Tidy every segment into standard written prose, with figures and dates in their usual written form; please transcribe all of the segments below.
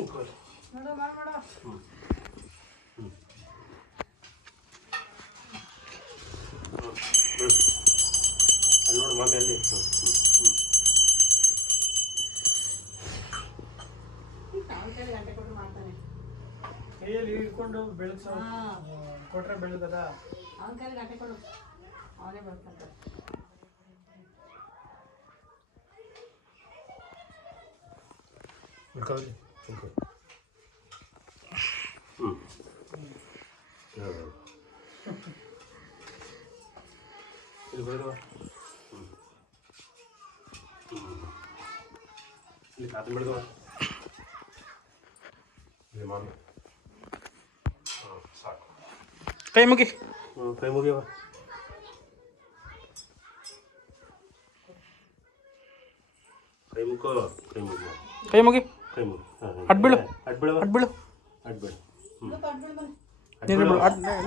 ನೋಡು ಮಾಡು ಅಲ್ಲಿ ನೋಡು ಮಾಮಿ ಅಲ್ಲಿ ಗಂಟೆ ಕೊಟ್ಟು ಮಾಡ್ತಾನೆ ಕೈಯಲ್ಲಿ ಹಿಡ್ಕೊಂಡು ಬೆಳೆಸೋ ಕೊಟ್ರೆ ಬೆಳೆದದ ಅವನ ಕೈಲಿ ಗಂಟೆ ಕೊಡು ಅವನೇ ಬರ್ತಾನೆ ಹಿಡ್ಕೊಳ್ಳಿ ಇಲ್ಲಿ ಬರುವ ಇಲ್ಲಿ ಕಾತು ಬೆಳೆದವ ಇಲ್ಲಿ ಮಾಮಿ ಸಾಕು ಕೈ ಮುಗಿ ಕೈ ಮುಗಿಯವ ಕೈ ಮುಕ್ಕೋ ಕೈ ಮುಗಿ ಕೈ ಮುಗಿ ಕೈ ಮುಗಿ ಅಡ್ಬೀಳು ಅಡ್ಬೀಳವ ಅಡ್ಬೀಳು ಅಡ್ಬೇಡ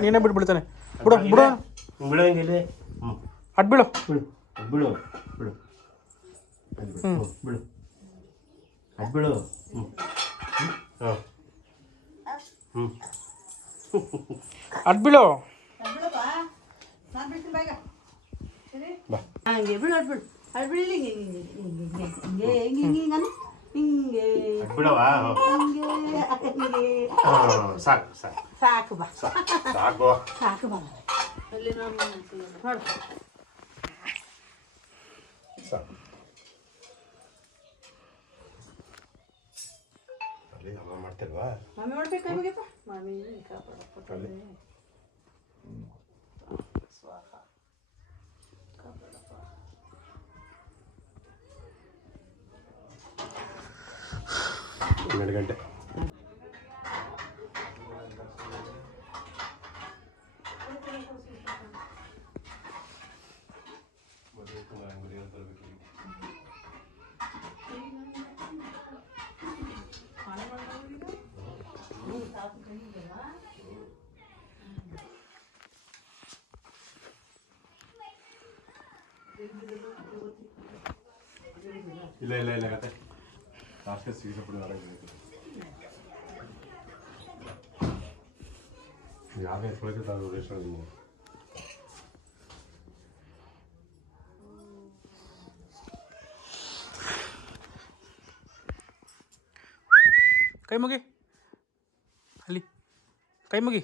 ನೀನೇ ಬಿಡ್ಬಿಡ್ತಾನೆ ಬಿಡು ಬಿಡು ಬಿಡಂಗಿಲ್ಲ ಅಡ್ಬೀಳು ಬಿಡು ಬಿಡು ಬಿಡು ಬಿಡು ಅಡ್ಬಿಡು ಹಾಂ ಅಡ್ಬೀಳು ನಾನು ಬಿಡ್ತೀನಿ ಬೇಗ ಸರಿ ಬಾ ಹಂಗೆ ಬಿಡು ಅಡ್ಬಿಡಿ ಹಿಂಗೆ ಹಿಂಗೆ ಅಡ್ಬಿಡವ ಸಾಕು ಸಾಕು ಸಾಕು ಬಾ ಸಾಕು ಸಾಕು ಬಾ ಅಲ್ಲಿ ನೋಡು ಸಾಕು ಅಲ್ಲಿ ಅಮ್ಮ ಮಾಡ್ತಿಲ್ವಾ ಮಾಮಿ ಮಾಡ್ಬೇಕು ಕೈ ಮುಗಿಯಪ್ಪ ಮಾಮಿ ಕಾಪಾಡಪ್ಪ ಅಲ್ಲಿ ಸ್ವಾಹ ಕಾಪಾಡಪ್ಪ ಹನ್ನೆರಡು ಗಂಟೆ ಇಲ್ಲ ಕತೆ ಲಾಸ್ಟ್ ಸಿಗಿಸಪಡಿ ಯಾವೇ ತೊಳೆದಿದ್ದಾವೆ ರೇಷನ್ ಕೈ ಮುಗಿ ಅಲ್ಲಿ ಕೈ ಮುಗಿ